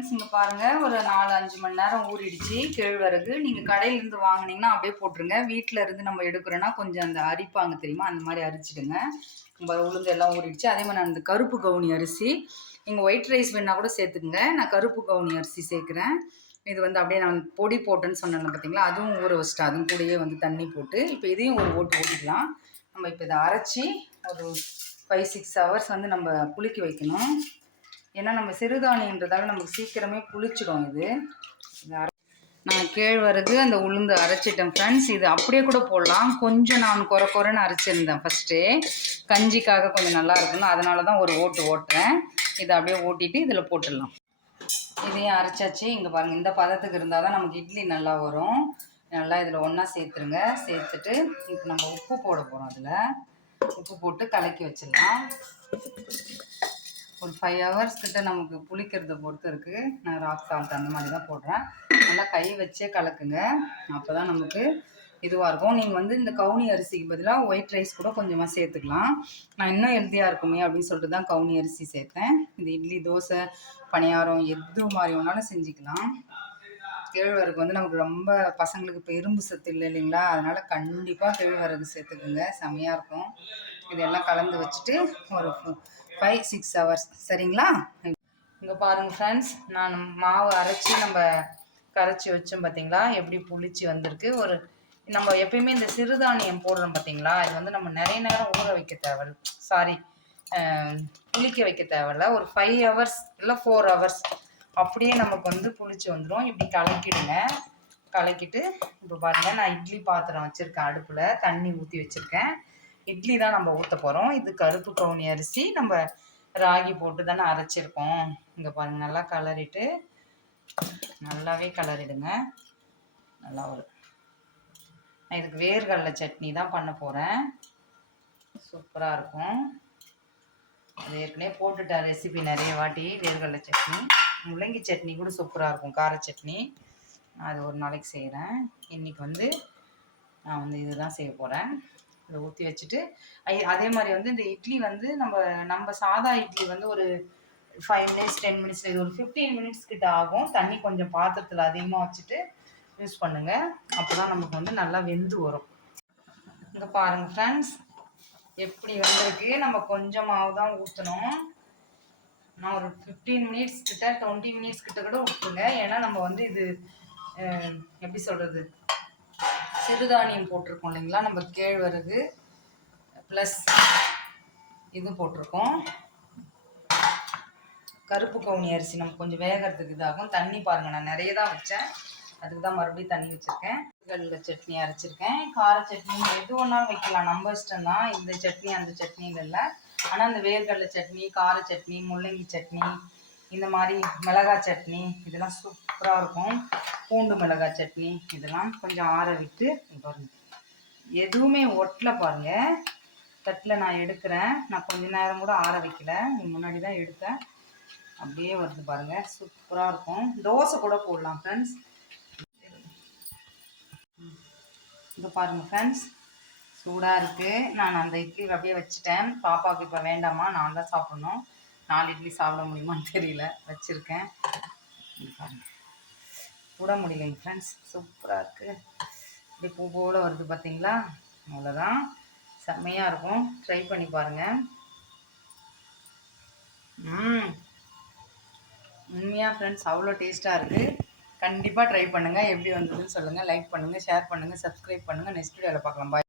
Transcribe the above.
Friends இங்கே பாருங்கள், ஒரு 4-5 மணி நேரம் ஊறிடுச்சு கேழ்வரகு. நீங்கள் கடையிலேருந்து வாங்கினீங்கன்னா அப்படியே போட்டுருங்க. வீட்டில் இருந்து நம்ம எடுக்கிறோன்னா கொஞ்சம் அந்த அரிப்பாங்க தெரியுமா, அந்த மாதிரி அரிச்சிடுங்க. நம்ம உளுந்து எல்லாம் ஊறிடுச்சு. அதே மாதிரி நான் இந்த கருப்பு கவுனி அரிசி, நீங்கள் ஒயிட் ரைஸ் வேணால் கூட சேர்த்துக்குங்க. நான் கருப்பு கவுனி அரிசி சேர்க்குறேன். இது வந்து அப்படியே நான் பொடி போட்டேன்னு சொன்னேன் பார்த்தீங்களா, அதுவும் ஊற வச்சுட்டேன். அதுவும் கூடயே வந்து தண்ணி போட்டு இப்போ இதையும் ஒரு ஓட்டிக்கலாம். நம்ம இப்போ இதை அரைச்சி ஒரு 5-6 ஹவர்ஸ் வந்து நம்ம புளிக்க வைக்கணும். ஏன்னா நம்ம சிறுதானியன்றதால நமக்கு சீக்கிரமே புளிச்சிடும். இது நான் கேழ்வரகு அந்த உளுந்து அரைச்சிட்டேன் ஃப்ரெண்ட்ஸ். இது அப்படியே கூட போடலாம். கொஞ்சம் நான் குறைன்னு அரைச்சிருந்தேன் ஃபஸ்ட்டே, கஞ்சிக்காக கொஞ்சம் நல்லா இருக்கணும். அதனால தான் ஒரு ஓட்டுறேன். இதை அப்படியே ஓட்டிட்டு இதில் போட்டுடலாம். இதையும் அரைச்சாச்சு. இங்கே பாருங்கள், இந்த பதத்துக்கு இருந்தால் தான் நமக்கு இட்லி நல்லா வரும். நல்லா இதில் ஒன்றா சேர்த்துருங்க. சேர்த்துட்டு இப்போ நம்ம உப்பு போட போகிறோம். அதில் உப்பு போட்டு கலக்கி வச்சிடலாம். ஒரு 5 ஹவர்ஸ் கிட்ட நமக்கு புளிக்கிறத பொறுத்து இருக்குது. நான் ராக் சால்ட் அந்த மாதிரி தான் போடுறேன். நல்லா கை வச்சே கலக்குங்க, அப்போ தான் நமக்கு இதுவாக இருக்கும். நீங்கள் வந்து இந்த கவுனி அரிசிக்கு பதிலாக ஒயிட் ரைஸ் கூட கொஞ்சமாக சேர்த்துக்கலாம். நான் இன்னும் ஹெல்த்தியாக இருக்குமே அப்படின்னு சொல்லிட்டு தான் கவுனி அரிசி சேர்த்தேன். இது இட்லி, தோசை, பணியாரம் எது மாதிரி வேணாலும் செஞ்சுக்கலாம். கேழ்வரகு வந்து நமக்கு ரொம்ப பசங்களுக்கு இப்போ இரும்பு சத்து இல்லை இல்லைங்களா, அதனால் கண்டிப்பாக கேழ்வரகு சேர்த்துக்குங்க, செம்மையாக இருக்கும். இதெல்லாம் கலந்து வச்சுட்டு ஒரு 5-6 ஹவர்ஸ் சரிங்களா. இங்கே பாருங்கள் ஃப்ரெண்ட்ஸ், நான் மாவு அரைச்சி நம்ம கரைச்சி வச்சோம் பார்த்தீங்களா, எப்படி புளிச்சு வந்திருக்கு. ஒரு நம்ம எப்பயுமே இந்த சிறுதானியம் போடுறோம் பார்த்தீங்களா, இது வந்து நம்ம நிறைய நேரம் ஊற வைக்க தேவையில்ல, புளிக்க வைக்க தேவையில்ல. ஒரு 5 ஹவர்ஸ் இல்லை 4 ஹவர்ஸ் அப்படியே நமக்கு வந்து புளிச்சு வந்துடும். இப்படி கலக்கிடுங்க. கலக்கிட்டு இப்போ பாருங்கள், நான் இட்லி பாத்திரம் வச்சுருக்கேன், அடுப்பில் தண்ணி ஊற்றி வச்சுருக்கேன். இட்லி தான் நம்ம ஊற்ற போகிறோம். இது கருப்பு கவுனி அரிசி, நம்ம ராகி போட்டு தானே அரைச்சிருக்கோம். இங்கே பாருங்கள், நல்லா கலரிட்டு நல்லாவே கலரிடுங்க. நல்லா வரும். நான் இதுக்கு வேர்க்கடலை சட்னி தான் பண்ண போகிறேன். சூப்பராக இருக்கும். அது ஏற்கனவே போட்டுட்டேன் ரெசிபி நிறைய வாட்டி. வேர்க்கடலை சட்னி, முள்ளங்கி சட்னி கூட சூப்பராக இருக்கும், கார சட்னி. அது ஒரு நாளைக்கு செய்கிறேன். இன்றைக்கி வந்து நான் வந்து இதுதான் செய்ய போகிறேன். இதை ஊற்றி வச்சுட்டு அதே மாதிரி வந்து இந்த இட்லி வந்து நம்ம சாதா இட்லி வந்து ஒரு 5 minutes 10 minutes, இது ஒரு 15 minutes கிட்ட ஆகும். தண்ணி கொஞ்சம் பாத்திரத்தில் அதிகமாக வச்சுட்டு யூஸ் பண்ணுங்கள், அப்போ தான் நமக்கு வந்து நல்லா வெந்து வரும். இங்கே பாருங்கள் ஃப்ரெண்ட்ஸ், எப்படி வந்திருக்கு. நம்ம கொஞ்சமாவது தான் ஊற்றணும். நான் ஒரு 15 minutes கிட்ட 20 minutes கிட்ட கூட ஊற்றுங்க. ஏன்னா நம்ம வந்து இது எப்படி சொல்கிறது, சிறுதானியம் போட்டிருக்கோம் இல்லைங்களா, நம்ம கேழ்வரகு ப்ளஸ் இது போட்டிருக்கோம், கருப்பு கவுனி அரிசி. நம்ம கொஞ்சம் வேகிறதுக்கு இதாகும். தண்ணி பாருங்கள், நான் நிறைய தான் வச்சேன், அதுக்கு தான் மறுபடியும் தண்ணி வச்சுருக்கேன். கடலை சட்னி அரைச்சிருக்கேன். கார சட்னி எது ஒன்றாலும் வைக்கலாம், நம்ம இஷ்டம் தான். இந்த சட்னி அந்த சட்னியில் இல்லை. ஆனால் இந்த வேர்க்கடலை சட்னி, கார சட்னி, முள்ளங்கி சட்னி, இந்த மாதிரி மிளகாய் சட்னி, இதெல்லாம் சூப்பராக இருக்கும். பூண்டு மிளகாய் சட்னி, இதெல்லாம் கொஞ்சம் ஆற விட்டு பாருங்கள், எதுவுமே ஒட்டலை பாருங்கள். தட்டில் நான் எடுக்கிறேன். நான் கொஞ்ச நேரம் கூட ஆற வைக்கல, முன்னாடி தான் எடுத்தேன். அப்படியே வருது பாருங்கள், சூப்பராக இருக்கும். தோசை கூட போடலாம் ஃப்ரெண்ட்ஸ். இங்கே பாருங்கள் ஃப்ரெண்ட்ஸ், சூடாக இருக்குது. நான் அந்த இட்லி அப்படியே வச்சுட்டேன். பாப்பாவுக்கு இப்போ வேண்டாமா, நான் தான் சாப்பிட்ணும். 4 இட்லி சாப்பிட முடியுமான்னு தெரியல, வச்சுருக்கேன். பாருங்கள், கூட முடியலைங்க ஃப்ரெண்ட்ஸ், சூப்பராக இருக்குது. இப்படி பூ போல வருது பார்த்தீங்களா, அவ்வளோதான். செம்மையாக இருக்கும், ட்ரை பண்ணி பாருங்கள். உண்மையாக ஃப்ரெண்ட்ஸ் அவ்வளோ டேஸ்ட்டாக இருக்குது. கண்டிப்பாக ட்ரை பண்ணுங்கள். எப்படி வந்ததுன்னு சொல்லுங்கள். லைக் பண்ணுங்கள், ஷேர் பண்ணுங்கள், சப்ஸ்கிரைப் பண்ணுங்கள். நெக்ஸ்ட் வீடியோவில் பார்க்கலாம். பாய்.